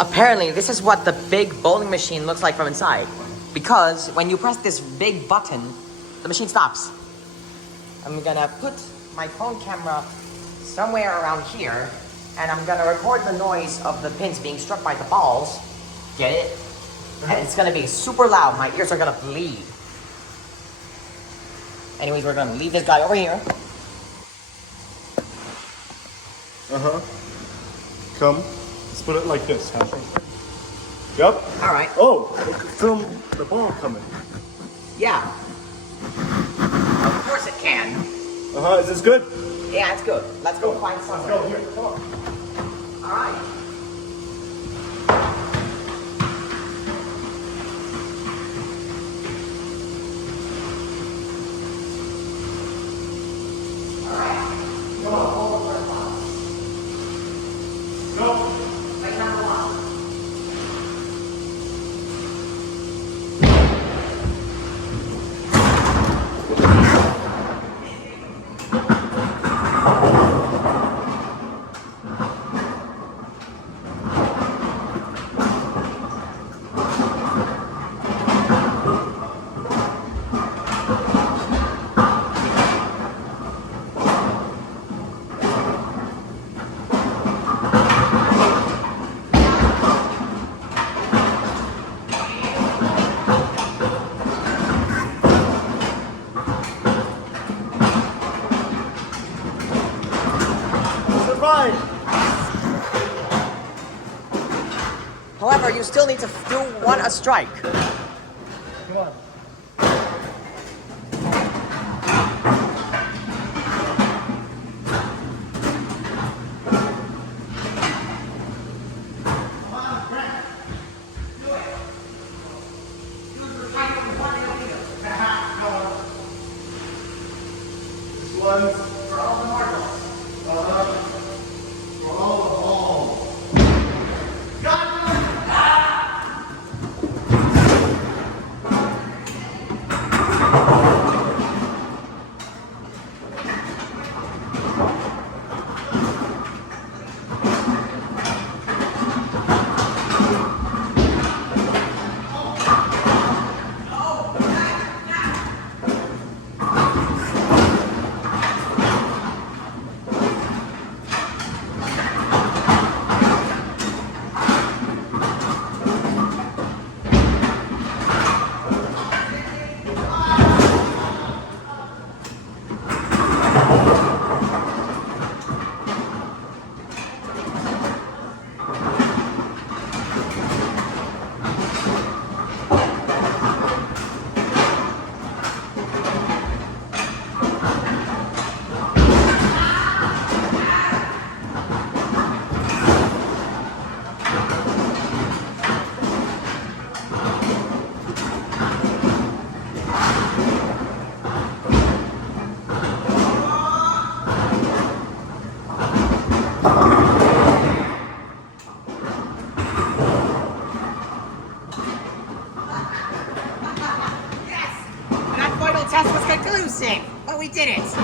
Apparently, this is what the big bowling machine looks like from inside. Because when you press this big button, the machine stops. I'm gonna put my phone camera somewhere around here, and I'm gonna record the noise of the pins being struck by the balls. Get it? And it's gonna be super loud. My ears are gonna bleed. Anyways, we're gonna leave this guy over here. Come. Let's put it like this. Yep. All right. Oh, film the ball coming. Yeah. Of course it can. Is this good? Yeah, it's good. Let's go find somewhere. Go here. Come on. All right. However, you still need to do one a strike. Come on. This one's for all the marbles. For all the balls. Got it! That final test was conclusive, but we did it.